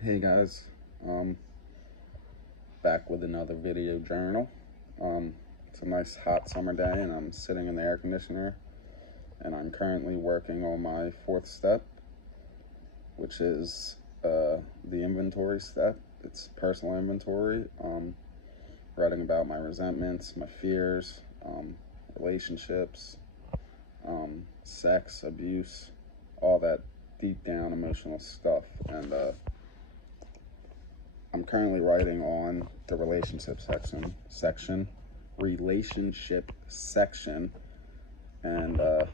Hey guys, um, back with another video journal. It's a nice hot summer day and I'm sitting in the air conditioner and I'm working on my fourth step, which is the inventory step. It's personal inventory, writing about my resentments, my fears, relationships, sex, abuse, all that deep down emotional stuff. And I'm currently writing on the relationship section, and the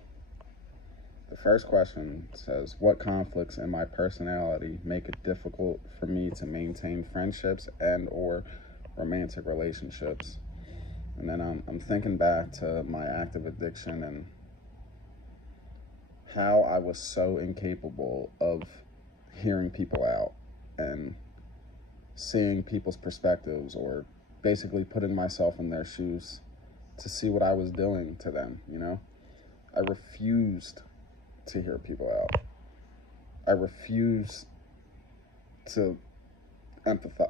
first question says, what conflicts in my personality make it difficult for me to maintain friendships and or romantic relationships? And then I'm thinking back to my active addiction and how I was so incapable of hearing people out and seeing people's perspectives, or basically putting myself in their shoes to see what I was doing to them, you know? I refused to hear people out. I refused to empathize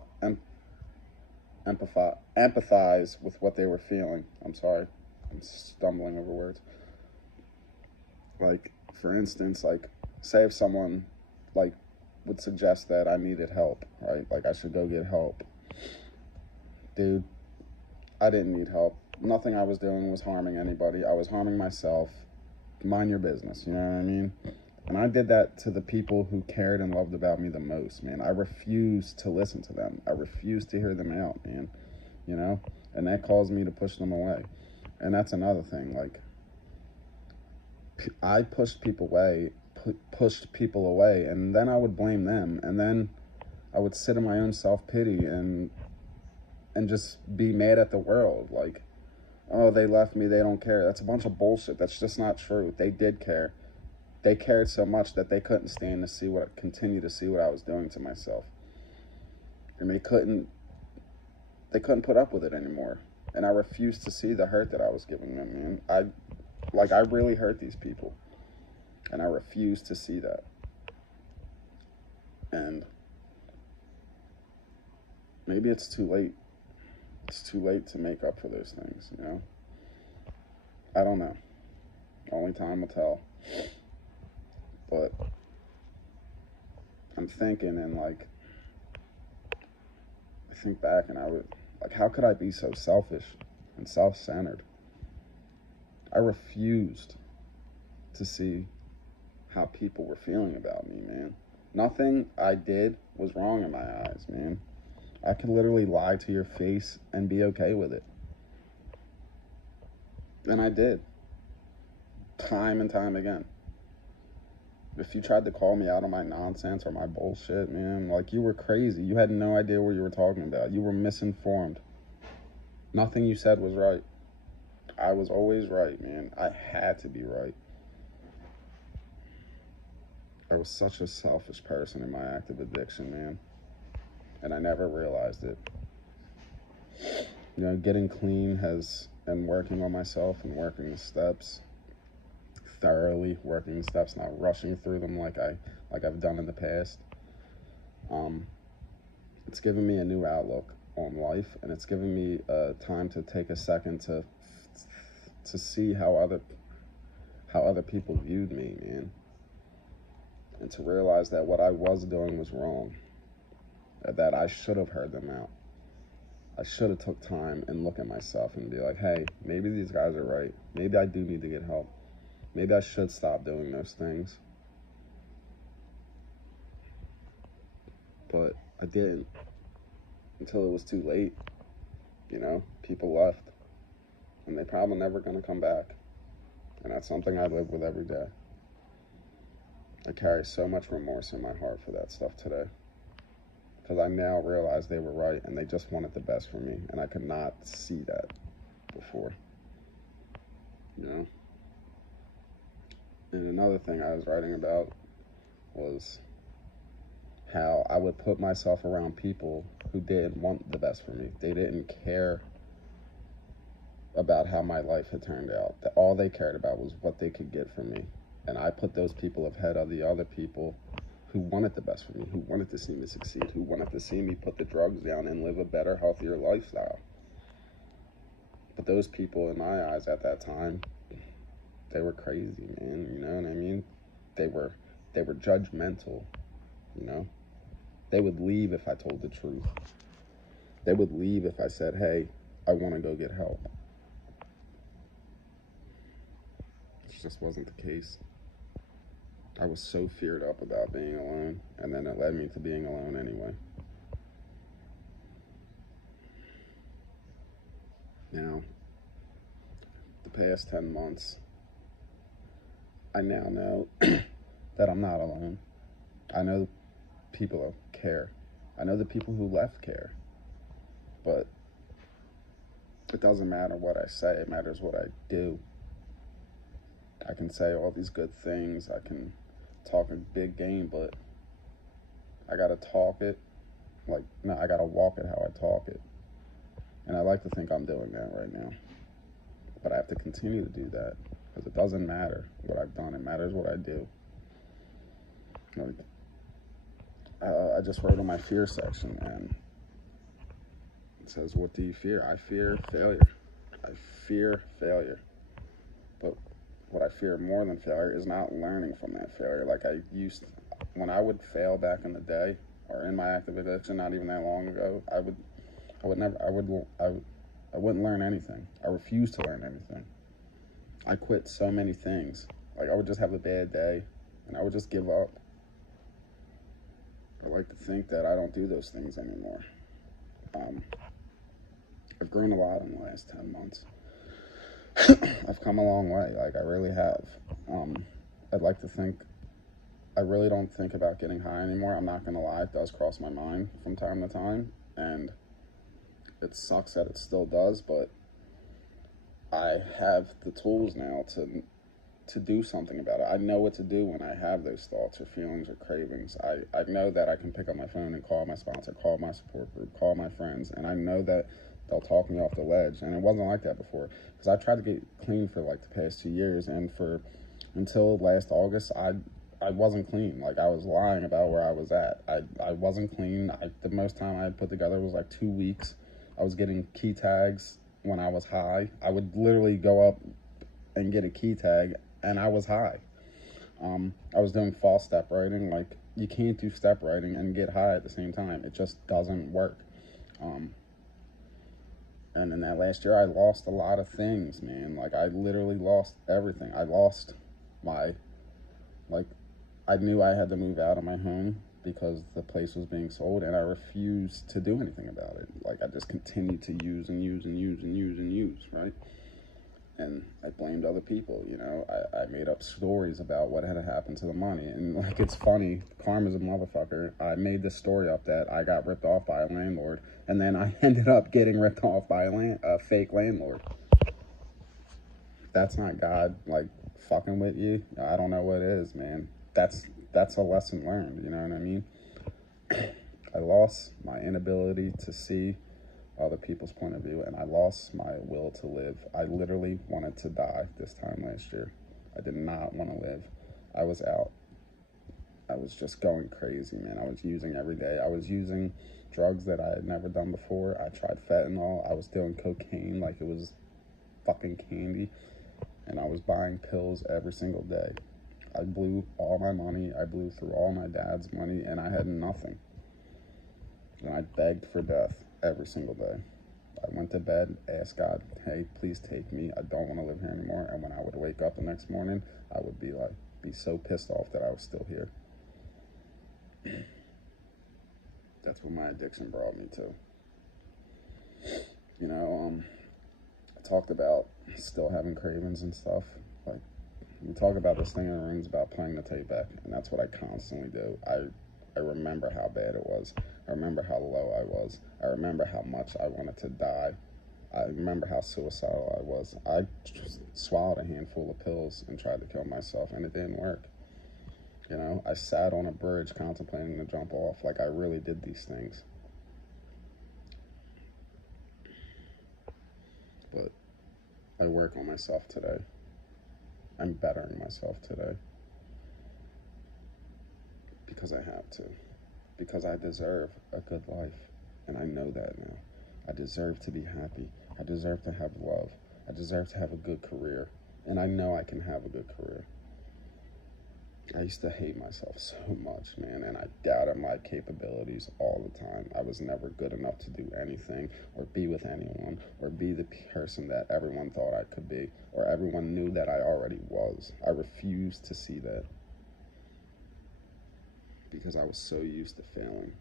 with what they were feeling. I'm sorry, I'm stumbling over words. Like, for instance, like, say if someone, like, would suggest that I needed help, right? Like, I should go get help. Dude, I didn't need help. Nothing I was doing was harming anybody. I was harming myself. Mind your business, you know what I mean? And I did that to the people who cared and loved about me the most, man. I refused to listen to them. I refused to hear them out, man. You know? And that caused me to push them away. And that's another thing. Like, I pushed people away, and then I would blame them, and then I would sit in my own self-pity and just be mad at the world, like, oh, they left me, they don't care. That's a bunch of bullshit. That's just not true. They did care. They cared so much that they couldn't stand to continue to see what I was doing to myself, and they couldn't put up with it anymore. And I refused to see the hurt that I was giving them, man. I really hurt these people, and I refuse to see that. And maybe it's too late. It's too late to make up for those things, you know? I don't know. Only time will tell. But I'm thinking, and like, I think back and I would, like, how could I be so selfish and self-centered? I refused to see how people were feeling about me, man. Nothing I did was wrong in my eyes, man. I could literally lie to your face and be okay with it. And I did. Time and time again. If you tried to call me out on my nonsense or my bullshit, man, like, you were crazy. You had no idea what you were talking about. You were misinformed. Nothing you said was right. I was always right, man. I had to be right. I was such a selfish person in my active addiction, man. And I never realized it. You know, getting clean and working on myself and working the steps, thoroughly working the steps, not rushing through them like I've done in the past. It's given me a new outlook on life, and it's given me time to take a second to see how other people viewed me, man, and to realize that what I was doing was wrong, that I should have heard them out. I should have took time and look at myself and be like, hey, maybe these guys are right. Maybe I do need to get help. Maybe I should stop doing those things. But I didn't, until it was too late. You know, people left, and they probably never going to come back. And that's something I live with every day. I carry so much remorse in my heart for that stuff today, because I now realize they were right and they just wanted the best for me, and I could not see that before, you know? And another thing I was writing about was how I would put myself around people who didn't want the best for me. They didn't care about how my life had turned out. That all they cared about was what they could get from me. And I put those people ahead of the other people who wanted the best for me, who wanted to see me succeed, who wanted to see me put the drugs down and live a better, healthier lifestyle. But those people in my eyes at that time, they were crazy, man, you know what I mean? They were judgmental, you know? They would leave if I told the truth. They would leave if I said, hey, I want to go get help. It just wasn't the case. I was so feared up about being alone, and then it led me to being alone anyway. Now, the past 10 months, I now know that I'm not alone. I know people care. I know the people who left care. But it doesn't matter what I say, it matters what I do. I can say all these good things, I can talk a big game, but I gotta talk it I gotta walk it how I talk it. And I like to think I'm doing that right now. But I have to continue to do that, because it doesn't matter what I've done, it matters what I do. Like, I just wrote on my fear section, and it says, what do you fear? I fear failure. I fear failure. But what I fear more than failure is not learning from that failure. Like when I would fail back in the day, or in my active addiction, not even that long ago, I wouldn't learn anything. I refused to learn anything. I quit so many things. Like, I would just have a bad day, and I would just give up. I like to think that I don't do those things anymore. I've grown a lot in the last 10 months. I've come a long way, like, I really have. I'd like to think, I really don't think about getting high anymore. I'm not gonna lie, it does cross my mind from time to time, and it sucks that it still does, but I have the tools now to do something about it. I know what to do when I have those thoughts or feelings or cravings. I know that I can pick up my phone and call my sponsor, call my support group, call my friends, and I know that they'll talk me off the ledge. And it wasn't like that before, because I tried to get clean for like the past 2 years, and until last August, I wasn't clean. Like, I was lying about where I was at. I wasn't clean. The most time I had put together was like 2 weeks. I was getting key tags when I was high. I would literally go up and get a key tag, and I was high. I was doing false step writing. Like, you can't do step writing and get high at the same time. It just doesn't work. And in that last year, I lost a lot of things, man. Like, I literally lost everything. I lost I knew I had to move out of my home because the place was being sold, and I refused to do anything about it. Like, I just continued to use and use and use and use and use, right? And I blamed other people, you know. I made up stories about what had happened to the money. And, like, it's funny, karma's a motherfucker. I made this story up that I got ripped off by a landlord, and then I ended up getting ripped off by a fake landlord. That's not God, like, fucking with you. I don't know what is, man. That's a lesson learned, you know what I mean? I lost my inability to see other people's point of view, and I lost my will to live. I literally wanted to die this time last year. I did not want to live. I was out. I was just going crazy, man. I was using every day. I was using drugs that I had never done before. I tried fentanyl. I was doing cocaine like it was fucking candy, and I was buying pills every single day. I blew all my money. I blew through all my dad's money, and I had nothing. And I begged for death every single day. I went to bed, asked God, hey, please take me. I don't want to live here anymore. And when I would wake up the next morning, I would be so pissed off that I was still here. That's what my addiction brought me to. You know, I talked about still having cravings and stuff. Like, we talk about this thing in the rooms about playing the tape back, and that's what I constantly do. I remember how bad it was. I remember how low I was. I remember how much I wanted to die. I remember how suicidal I was. I just swallowed a handful of pills and tried to kill myself, and it didn't work. You know, I sat on a bridge contemplating to jump off. Like, I really did these things. But I work on myself today. I'm bettering myself today. because I have to. Because I deserve a good life. And I know that now. I deserve to be happy. I deserve to have love. I deserve to have a good career. And I know I can have a good career. I used to hate myself so much, man, and I doubted my capabilities all the time. I was never good enough to do anything or be with anyone or be the person that everyone thought I could be or everyone knew that I already was. I refused to see that because I was so used to failing,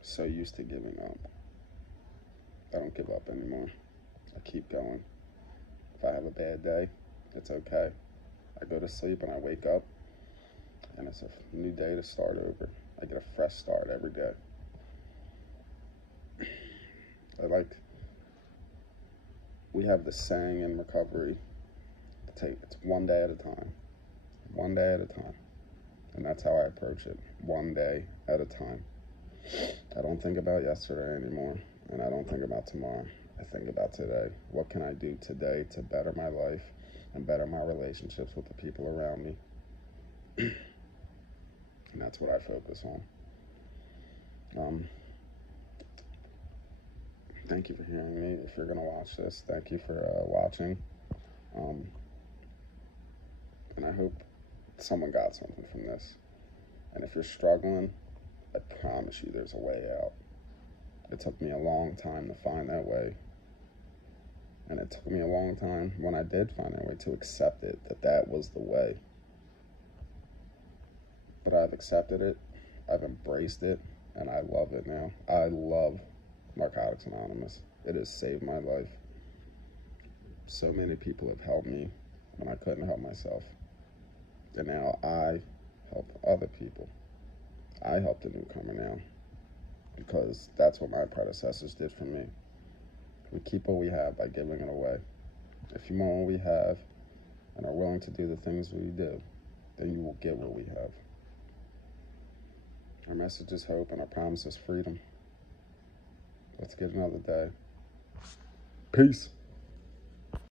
so used to giving up. I don't give up anymore. I keep going. If I have a bad day, it's okay. I go to sleep and I wake up, and it's a new day to start over. I get a fresh start every day. We have this saying in recovery, it's one day at a time. One day at a time. And that's how I approach it. One day at a time. I don't think about yesterday anymore, and I don't think about tomorrow. I think about today. What can I do today to better my life and better my relationships with the people around me? And that's what I focus on. Thank you for hearing me. If you're going to watch this, thank you for watching. And I hope someone got something from this. And if you're struggling, I promise you there's a way out. It took me a long time to find that way. And it took me a long time when I did find that way to accept it, that was the way. But I've accepted it, I've embraced it, and I love it now. I love Narcotics Anonymous. It has saved my life. So many people have helped me when I couldn't help myself. And now I help other people. I help the newcomer now because that's what my predecessors did for me. We keep what we have by giving it away. If you want what we have and are willing to do the things we do, then you will get what we have. Our message is hope and our promise is freedom. Let's get another day. Peace.